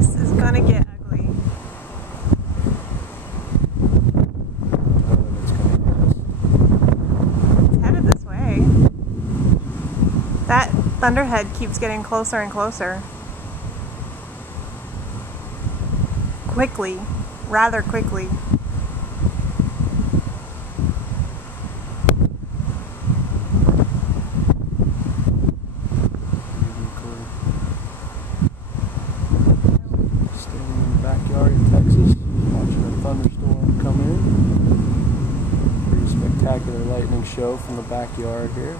This is gonna get ugly. It's headed this way. That thunderhead keeps getting closer and closer. Quickly. Rather quickly. Backyard in Texas, watching a thunderstorm come in. Pretty spectacular lightning show from the backyard here.